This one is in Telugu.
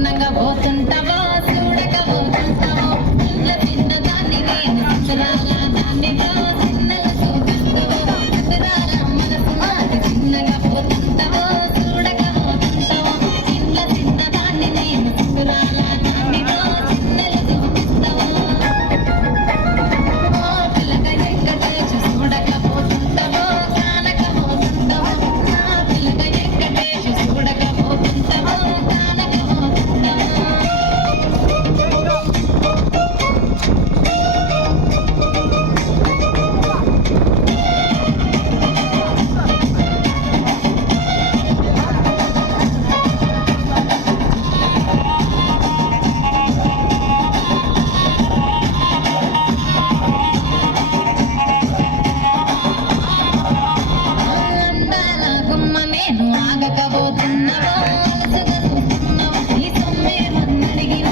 చిన్నగా పోతుంటావో చూడకపోతుంటావో చిన్న చిన్న దాన్ని నేను చిన్నరాల దాన్నితో చిన్నగా చూపిస్తావో చిన్నరాల మనసు నాది చిన్నగా పోతుంటావో చూడకపోతుంటావో చిన్న చిన్న దాన్ని నేను చిన్నరాల దాన్నితో చిన్నగా చూపిస్తావో పిల్లగా ఎక్కడేసి చూడకపోతుంటావో కానకపోతుంటావో పిల్లగా ఎక్కడేసి చూడకపోతుంటావో అందాల గుమ్మ నేను ఆగకపోతున్నావో అలసగా చూస్తున్నావో ఈ సొమ్మే మన్నడిగిన